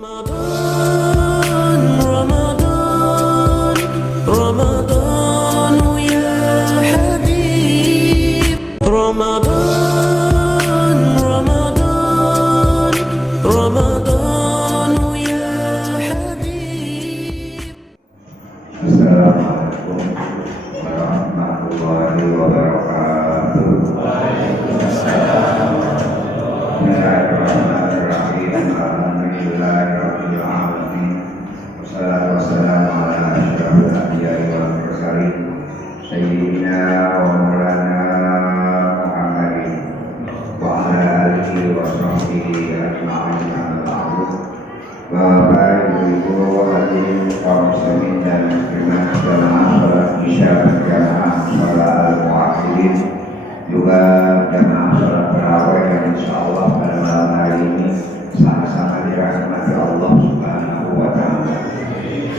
رمضان رمضان رمضان يا حبيب رمضان رمضان رمضان يا حبيب. Assalamualaikum warahmatullahi wabarakatuh. Bismillahirrahmanirrahim. Alhamdulillahirabbil alamin. Wassalatu wassalamu ala asyrofil anbiya'i wal mursalin sayyidina wa maulana Muhammadin wa ala alihi wa sahbihi ajma'in. Bapak Ibu hadirin kaum muslimin dan muslimat jamaah salat isya berjamaah salat al-muakhidin juga jamaah salat tarawih yang insyaallah pada malam hari ini sama-sama dirahmati Allah Subhanahu wa taala.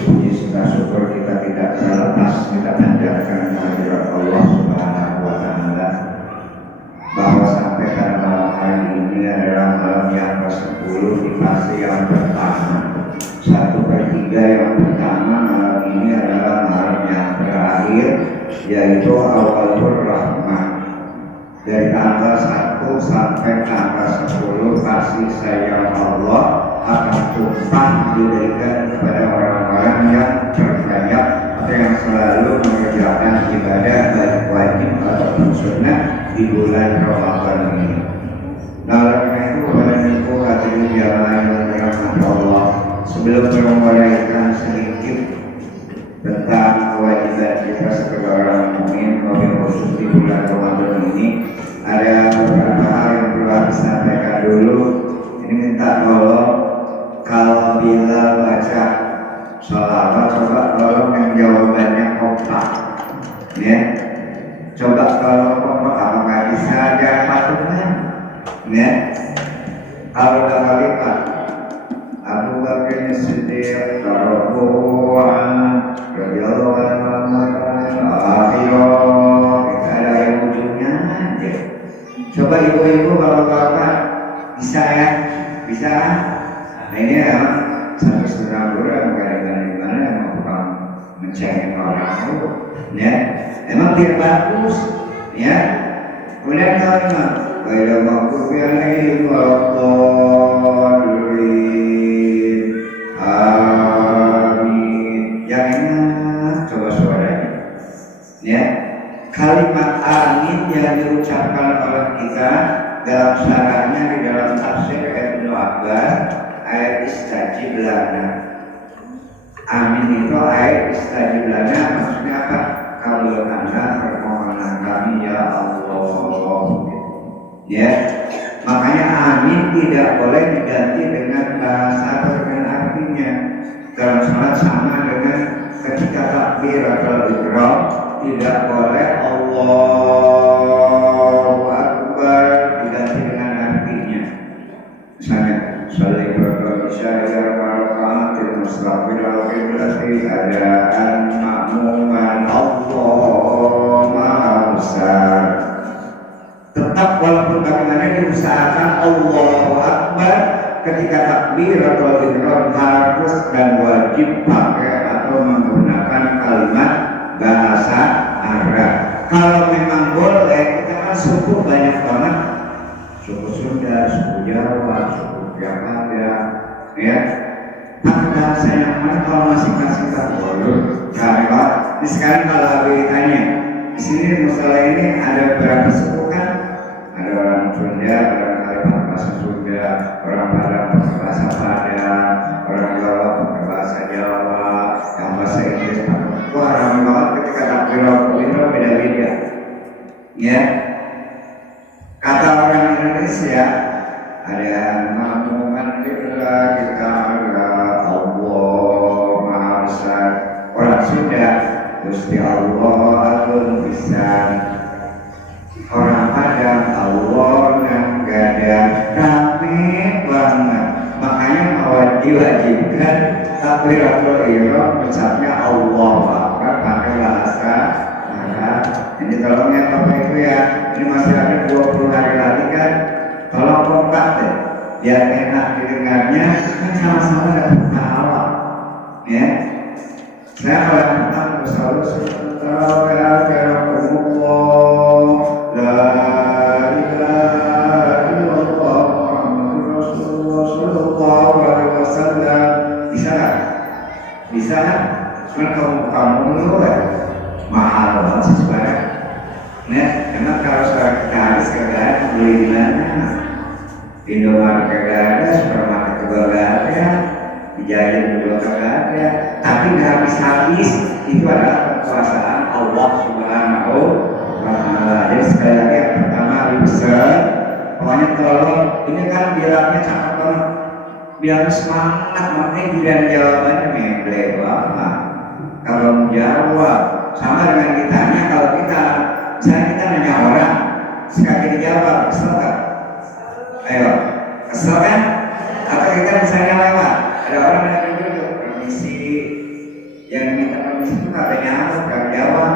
Puji serta syukur kita tidak terlepas kita panjatkan kehadirat Allah Subhanahu wa taala bahwa sampai pada malam hari ini adalah malam yang ke-10 di fase yang pertama. 1/3 yang pertama malam ini adalah malam yang terakhir, yaitu Awalur Rahmah. Dari tanggal 1 sampai tanggal 10 kasih sayang Allah akan tumpah diberikan kepada orang-orang yang terbanyak atau yang selalu mengerjakan ibadah baik wajib ataupun sunnah di bulan Ramadan ini. Nah, oleh karena itu pada minggu hadirin jamaah yang dirahmati Allah, sebelum menguraikan sedikit tentang kewajiban kita sebagai orang mukmin wabil khusus di bulan Ramadan ini, ada beberapa hal yang perlu aku sampaikan dulu. Ini minta tolong kalau bila baca sholawat, coba tolong yang jawabannya kompak, ya. Coba kalau kompak apakah bisa ada patungan, ya? Kalau udah kalimat Abu Bakar Siddiq radhiyallahu anhu kita ada yang ujungnya aja. Coba ibu-ibu kalau bapak bisa ya, bisa. Nah ini ya satu setengah bulan gimana yang mau mencengin orang itu, ya emang tidak bagus, ya. Kemudian kalimat baiklah maghfur alaihi waladhdallin amin. Yang enak coba suaranya, ya. Kalimat amin yang diucapkan oleh kita dalam syaratnya di dalam tafsir Ibnu Abbas ayat istajib lana. Amin itu ayat istajib lana maksudnya apa? Kalau anda permohonan kami ya Allah, ya. Makanya amin tidak boleh diganti dengan bahasa atau dengan artinya. Dalam salat sama dengan ketika takbir atau ikrar tidak boleh Allahu Akbar diganti dengan artinya. Misalnya sholli berdoa warahmatil mustaqbil al-qiblati adaan ma'muman Allah Maha Besar. Tetap walaupun bagaimana diusahakan Allahu Akbar ketika takbir atau ikrar harus dan wajib pakai atau menggunakan kalimat bahasa Arab. Kalau memang boleh, kita kan suku banyak banget, suku Sunda, suku Jawa, suku Jakarta, ya. Pakai bahasa yang mana kalau masih kasih boleh. Karena ini sekarang kalau Abi tanya, di sini masalah ini ada berapa suku kan? Ada orang Sunda, orang Kalimantan bahasa Sunda, orang Padang pakai bahasa Padang, orang Jawa pakai bahasa Jawa, yang bahasa Inggris pakai. Wah, ramai banget ketika takbir itu beda-beda, ya. Kata orang Indonesia ada ma'muman lillah kita Allah Maha Besar. Orang Sunda Gusti Allah Alun Pisan. Orang Padang Allah nang gada rame banget. Makanya mau diwajibkan takbiratul ihram ucapnya Allah Akbar pakai bahasa Arab. Ini tolong ya Bapak Ibu ya. Ini masih ada 20 hari lagi kan. Tolong kompak deh. biar enak didengarnya, kan sama-sama dapat pahala. Ya, saya kalau yang pertama bersalawat la ilaha illallah Muhammadur Rasulullah sallallahu alaihi wasallam. Bisa nggak? Bisa kan? Cuma kamu mahal banget sih sebenarnya. Nah, karena kalau sekarang kita harus kagak beli di mana? Di Indomaret kagak ada, supermarket juga kagak ada, di Jajan juga kagak ada. Tapi nggak habis-habis, itu adalah kekuasaan Allah Subhanahu wa Ta'ala. Jadi sekali lagi yang pertama besar, pokoknya tolong ini kan bilangnya cakep banget, bilang semangat, makanya giliran jawabannya memble banget. Kalau menjawab sama dengan ditanya, kalau kita misalnya kita nanya orang sekali dijawab, kesel kan? Ayo, kesel kan? Atau kita misalnya lewat, ada orang yang duduk permisi, yang minta permisi itu katanya apa? Gak jawab.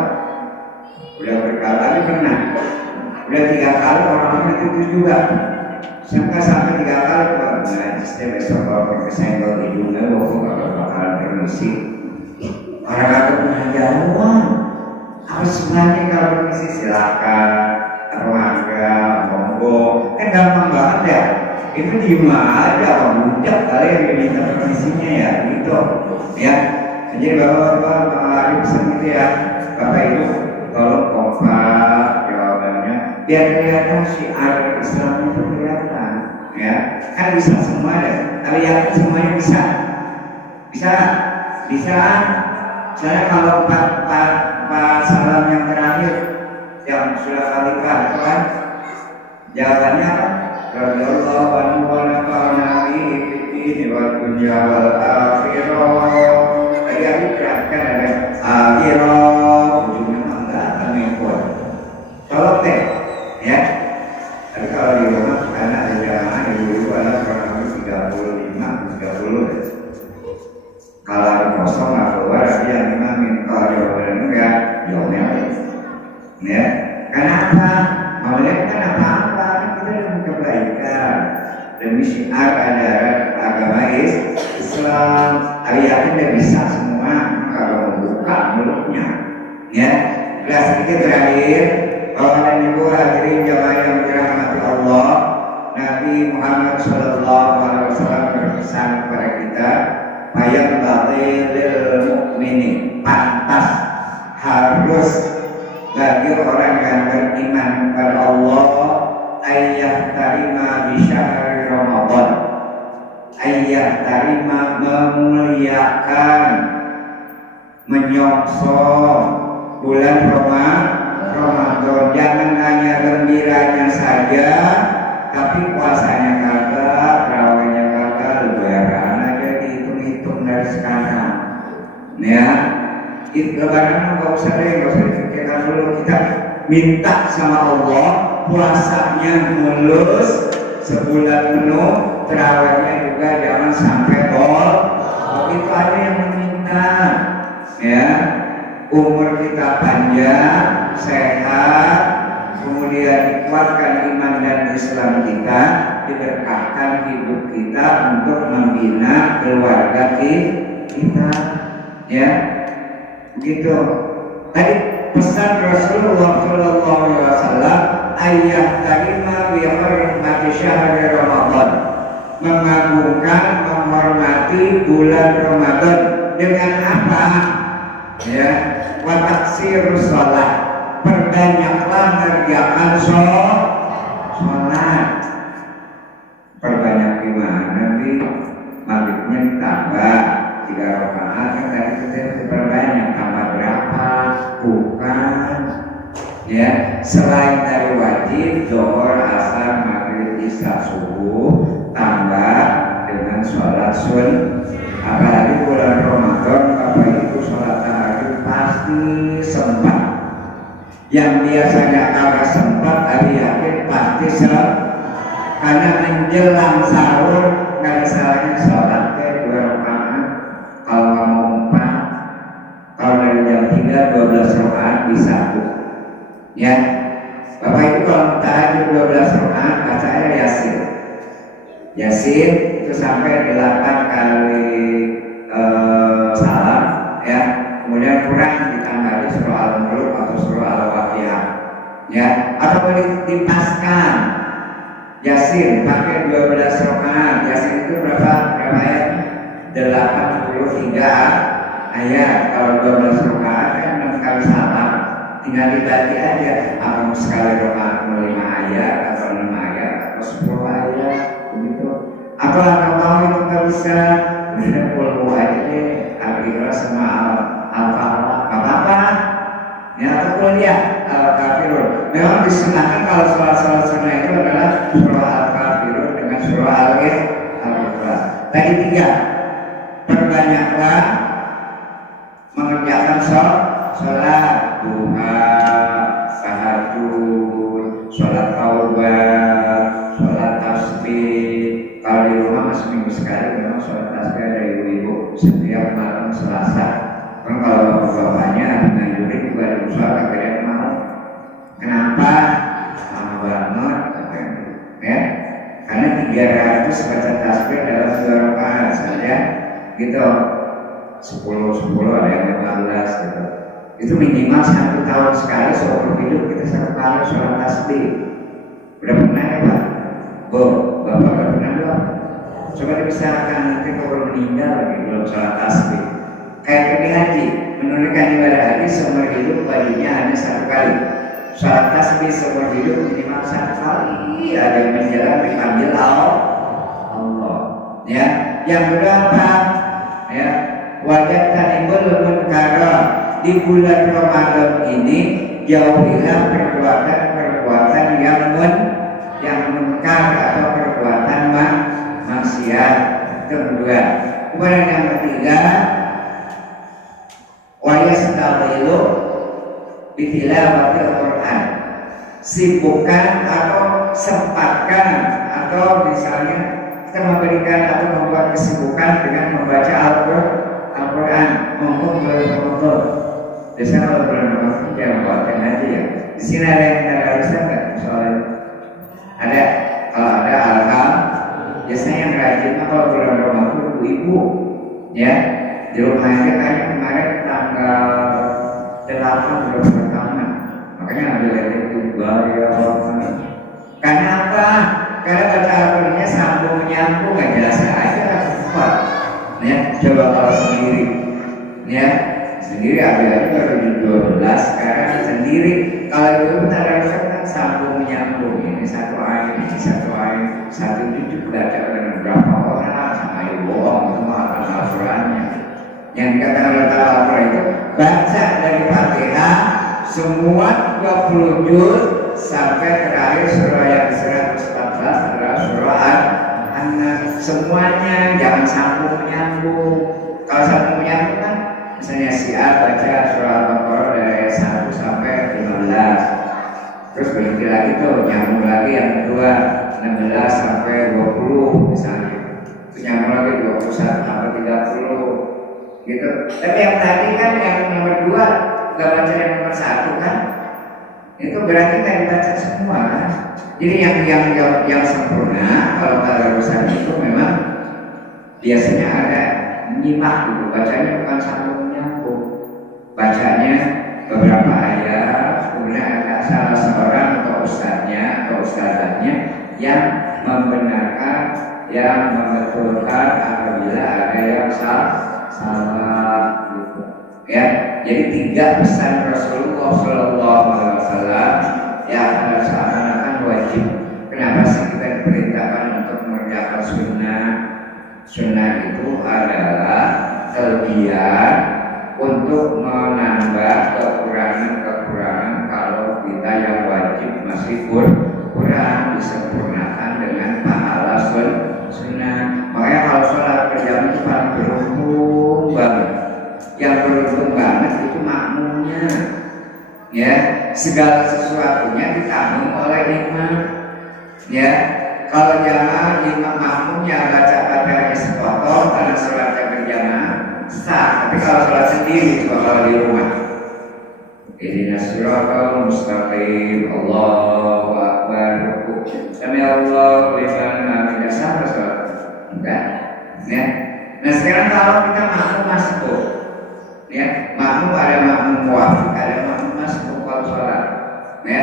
Udah berkali-kali pernah, udah 3 kali orang itu juga. Sampai 3 kali kalau saya besok kalau kesenggol hidungnya, waktu kalau bakalan permisi. Orang aku pernah jawab. Apa sebenarnya kalau permisi silakan, atau mangga, monggo, kan gampang banget ya. Itu diem aja, orang budak kali yang diminta permisinya ya, gitu. Ya, jadi bapak-bapak lari pesan gitu ya, bapak ibu tolong kompak jawabannya, biar kelihatan syiar Islam itu kelihatan. Ya, kan bisa semua deh. Tapi yakin semuanya bisa, bisa. Saya kalau Pak salam yang terakhir yang sudah khalifah itu kan jawabannya apa? Radhiyallahu anhu wa nafa'ana bihi fid dini wad dunya wal akhirah. Tadi perhatikan ada akhirah ujungnya enggak akan mengikut. Tolong deh ya. Tapi kalau di rumah anak ada jamaah ibu-ibu ada kurang lebih 35-30. Kalau ada kosong nggak keluar, dia yang imamin. Kalau jawabannya enggak, jawabnya ya. Kenapa? Maunya kan apa-apa, kita demi kebaikan, demi syiar ajaran agama Islam. Aku yakin dia bisa semua kalau membuka mulutnya. Ya, jelas sedikit terakhir. Bapak dan Ibu hadirin jamaah yang dirahmati Allah, Nabi Muhammad SAW berpesan kepada kita, bayang balil mukminin, pantas harus bagi orang yang beriman kepada Allah ayat tarima di syahr Ramadan, ayat tarima memuliakan, menyongsong bulan Ramadan. Jangan hanya gembiranya saja, tapi puasanya kagak, rawehnya kagak, lebaran aja dihitung-hitung dari sekarang. Ya, lebaran nggak usah dipikirkan dulu. Kita minta sama Allah puasanya mulus sebulan penuh, terawihnya juga jangan sampai bol. Itu aja yang meminta. Ya, umur kita panjang, sehat, kemudian dikuatkan iman dan Islam kita, diberkahkan hidup kita untuk membina keluarga kita. Ya, begitu. Tadi pesan Rasulullah SAW, ayat tarima bi hurmati syahri Ramadan, mengagungkan, menghormati bulan Ramadan dengan apa? Ya, wa taksirus shalah, perbanyaklah mengerjakan sholat. Perbanyak gimana nih? Maghribnya ditambah 3 rakaat, kan tadi kita perbanyak, tambah berapa? Bukan. Ya, selain dari wajib, zuhur, asar, maghrib, isya, subuh, tambah dengan sholat sunnah. Apalagi bulan Ramadan, Bapak Ibu sholat tahajud pasti sempat. Yang biasanya kagak sempat, hari yakin pasti sempat. Karena menjelang sahur nggak ada salahnya sholat ke 2 rakaat. Kalau nggak mau 4, kalau dari jam 3 12 rakaat bisa tuh. Ya, Bapak Ibu kalau tahajud 12 rakaat baca Yasin. atau dipaskan. Yasin pakai 12 rakaat. Yasin itu berapa ayat? 83 ayat. Kalau 12 rakaat kan 6 kali salam. Tinggal dibagi aja. Apa sekali rakaat 5 ayat atau 6 ayat atau 10 ayat begitu. Kalau kamu itu nggak bisa, udah puluh aja deh. Al-Ikhlas sama Al-Falaq, apa-apa. Ya, atau kuliah Al-Kafirun. Memang disunahkan kalau sholat sunnah itu adalah surah Al-Kafirun dengan surah Al-Ikhlas. Tadi 3, perbanyaklah mengerjakan sholat duha, tahajud, sholat taubat, sholat tasbih. Kalau di rumah masih minggu sekali memang sholat tasbih ada ibu-ibu setiap malam Selasa. Kan kalau bapaknya menganjurin juga ada usaha akhirnya mau. Kenapa? Lama banget, ya? Karena 300 baca tasbih dalam 2 rakaat saja, gitu. 10 ada yang 15 gitu. Itu minimal 1 tahun sekali seumur hidup kita 1 kali sholat tasbih. Udah pernah ya Pak? Bapak udah pernah belum? Coba dipisahkan nanti kalau meninggal lagi belum sholat tasbih. Kayak pergi haji, menunaikan ibadah haji seumur hidup bajunya hanya 1 kali. Sholat tasbih seumur hidup minimal 1 kali. Ada yang menjalan dipanggil Allah. Ya, yang kedua apa? Ya, wajah tanibul munkara. Di bulan Ramadan ini jauhilah perbuatan yang munkar atau perbuatan maksiat. Itu kedua. Kemudian yang ketiga, wayastadilu bitilawatil Quran. Sibukkan atau sempatkan atau misalnya kita memberikan atau membuat kesibukan dengan membaca Al-Quran untuk betul-betul. Biasanya kalau bulan Ramadan jangan buatkan aja ya. Di sini ada yang tidak harusnya nggak soalnya? Ada. Kalau ada alhamdulillah. Biasanya yang rajin kalau bulan Ramadan ibu-ibu, ya di rumah aja kan kemarin tanggal 8 bulan pertama. Makanya ambil itu ya. Karena apa? Karena baca Al-Qurannya sambung nyambung nggak jelas aja cepat. Ya, coba kalau sendiri, ya. Sendiri ambil baru di 12 sekarang sendiri. Kalau itu kan sambung menyambung ini satu ayat, satu itu baca dengan berapa orang sama ibu bohong semua akan Al-Qurannya. Yang dikatakan oleh Al-Quran itu baca dari Fatihah semua 20 juz sampai terakhir surah yang 114 adalah surah An-Nas. Semuanya jangan sambung menyambung. Kalau sambung menyambung kan misalnya si A baca surah Al-Baqarah dari ayat 1 sampai 15. Terus berhenti lagi tuh, nyambung lagi yang kedua 16 sampai 20 misalnya. Terus nyambung lagi 21 sampai 30 gitu. Tapi yang tadi kan yang nomor 2 gak baca yang nomor 1 kan? Itu berarti kan dibaca semua kan? Jadi yang sempurna kalau tarusan itu memang biasanya ada nyimak dulu, bacanya bukan sambung menyambung. Bacanya beberapa ayat, kemudian ada salah seorang atau ustadznya atau ustadzanya yang membenarkan, yang membetulkan apabila ada yang salah gitu. Ya, jadi 3 pesan Rasulullah SAW yang pada seakan-akan wajib. Kenapa sih kita diperintahkan untuk mengerjakan sunnah? Sunnah itu adalah kelebihan untuk menambah kekurangan kalau kita yang wajib masih kurang, disempurnakan dengan pahala sunnah. Makanya kalau sholat berjamaah itu paling beruntung banget. Yang beruntung banget itu makmumnya, ya, segala sesuatunya ditanggung oleh imam, ya. Kalau jamaah imam makmumnya baca Fatihahnya sepotong karena sholatnya berjamaah sah. Tapi kalau sholat sendiri, coba kalau di rumah, ihdinas siratal mustaqim, Allahu akbar, sami Allahu liman hamidah, sampai sholat enggak, ya. Nah sekarang kalau kita makmum masbuk, ya, makmum ada makmum muwafiq, ada makmum masbuk kalau sholat, ya.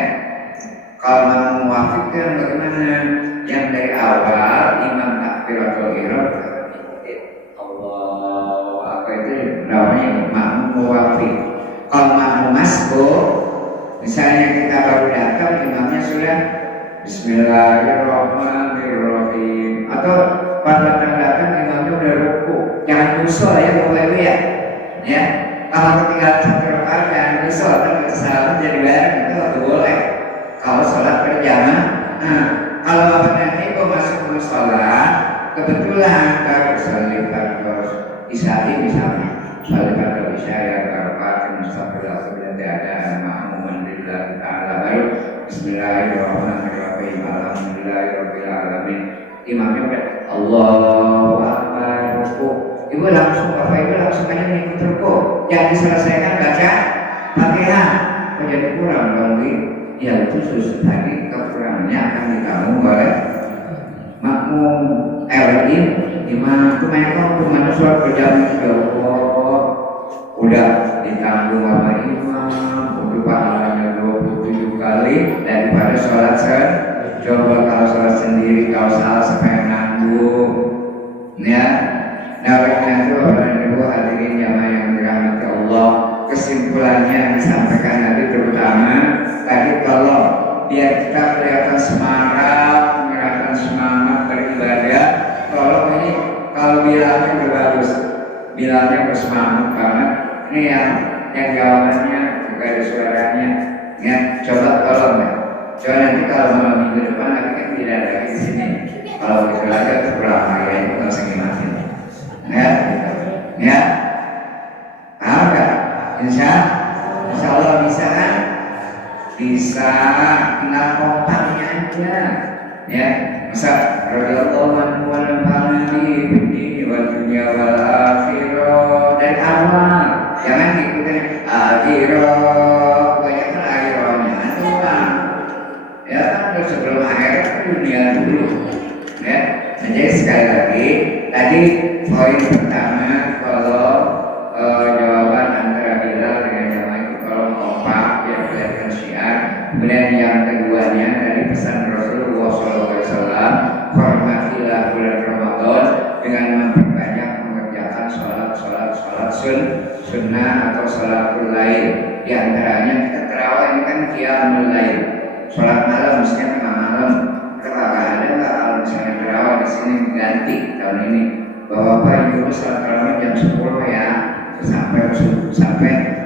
Kalau mau muafikan bagaimana? Yang dari awal imam takbiratul ihram Allah apa itu namanya makmum muafik. Kalau makmum masbuk, misalnya kita baru datang imamnya sudah Bismillahirrahmanirrahim atau pas datang imamnya udah ruku, jangan nyusul ya Bapak Ibu ya. Kalau ketinggalan satu rakaat jangan nyusul, tapi kesalahan jadi bareng itu nggak boleh. Kalau sholat berjamaah, nah kalau Bapak nanti kok masuk ke sholat, kebetulan kalau sholat terus isya'i misalnya, sholat terus isya'i karena mustaqbil dan ada ma'muman lillahi ta'ala baru Bismillahirrahmanirrahim Alhamdulillahirabbil alamin. Imamnya udah Allahu akbar ruku. Ibu langsung Bapak Ibu langsung aja ngikut ruku. Jangan diselesaikan baca Fatihah. Kok jadi kurang dong, ya itu susu tadi kekurangannya akan ditanggung oleh makmum elim imam itu mereka kemana sholat berjamaah ya Allah udah ditanggung sama imam untuk pahalanya 27 kali daripada sholat coba kalau sholat sendiri kalau salah supaya nanggung ya. Nah oleh karena itu orang ibu hadirin jamaah yang dirahmati Allah, kesimpulannya yang disampaikan tadi terutama tadi kalau biar kita kelihatan kelihatan semangat beribadah, tolong ini kalau bilangnya berbagus, bilangnya bersemangat banget. Ini yang jawabannya juga ada suaranya, ya coba tolong ya. Coba nanti kalau malam minggu depan lagi kan tidak ada di sini. Kalau gitu aja pulang hari itu nggak usah gimana, ya. Paham nggak? Insya Allah bisa kan? Bisa, tinggal kompaknya aja ya. Masa radhiyallahu anhu wa nafa'ani bihi wa dunya wal akhirah dari awal. Jangan diikutin akhirah, banyak kan akhirahnya itu kan. Ya kan sebelum akhirat dunia dulu. Ya. Nah, jadi sekali lagi tadi poin pertama kalau jawaban antara Bilal dengan jamaah itu kalau kompak ya kelihatan syiar. Kemudian yang keduanya dari pesan Rasulullah SAW, hormatilah bulan Ramadan dengan memperbanyak mengerjakan sholat sunnah atau sholatul lail. Di antaranya kita terawih ini kan qiyamul lail, sholat malam misalnya tengah malam. Kalau ada nggak kalau misalnya terawih di sini ganti tahun ini Bapak Ibu sholat terawih jam 10 ya sampai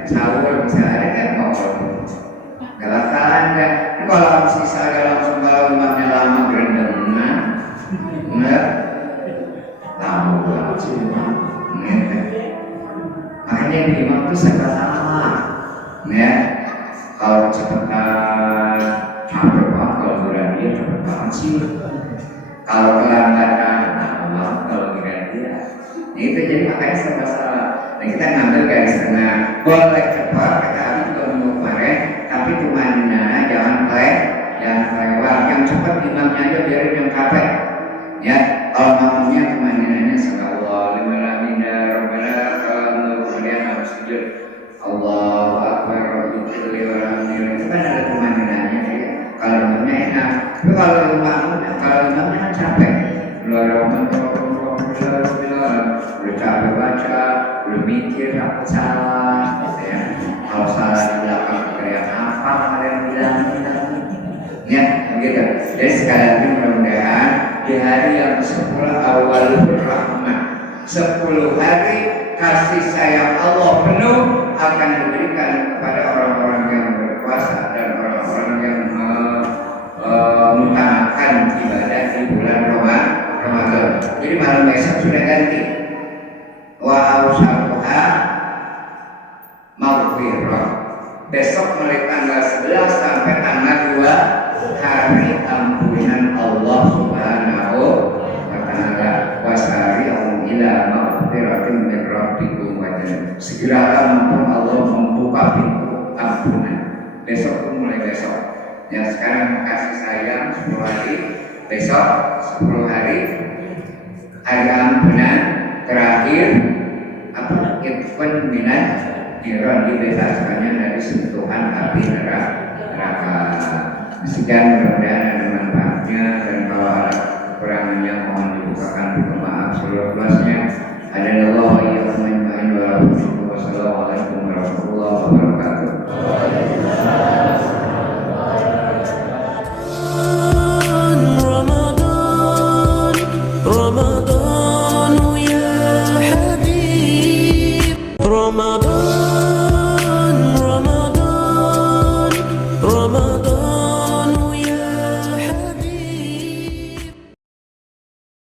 sahur misalnya ada nggak mau nggak bakalan kan? Kalau sisa langsung kalau imamnya lama gerendengan nggak lama banget sih makanya di imam itu serba salah ya. Kalau cepetan capek banget, kalau gerak dia cepet banget sih. Kalau kelambatan kalau gerak dia itu jadi makanya serba salah. Nah kita ngambil garis tengah, boleh cepat kata Abi juga minggu kemarin, tapi tumanina jangan kelewat. Yang cepat imamnya aja biarin yang capek ya. Kalau makmumnya tumaninanya sallallahu alaihi wasallam kemudian harus sujud Allahu akbar rabbil alamin, itu kan ada tumaninanya ya. Kalau imamnya enak, tapi kalau imamnya kan capek udah capek baca, udah mikir aku salah gitu ya. Kalau salah di belakang teriak apa ada yang bilang ya begitu. Jadi sekali lagi mudah-mudahan di hari yang ke-10 awalul rahmah, 10 hari kasih sayang Allah penuh akan diberikan kepada orang-orang yang berpuasa dan orang-orang yang mengutamakan ibadah di bulan Ramadan. Jadi malam besok sudah ganti. Wa usaha maghfirah. Besok mulai tanggal 11 sampai tanggal 2 hari ampunan Allah Subhanahu wa taala. Wasari'u ila maghfiratin min rabbikum wa jannah. Segeralah mampu Allah membuka pintu ampunan. Besok mulai besok. Yang sekarang kasih sayang 10 hari, besok 10 hari ampunan terakhir apa itfun minan niran, dibebaskannya dari sentuhan api neraka. Sekian mudah-mudahan ada manfaatnya, dan kalau ada kekurangannya mohon dibukakan pintu maaf seluruh-luasnya. Adanallahu wa iyyakum ajma'in wa wassalamualaikum warahmatullahi wabarakatuh. رمضان رمضان يا حبيب رمضان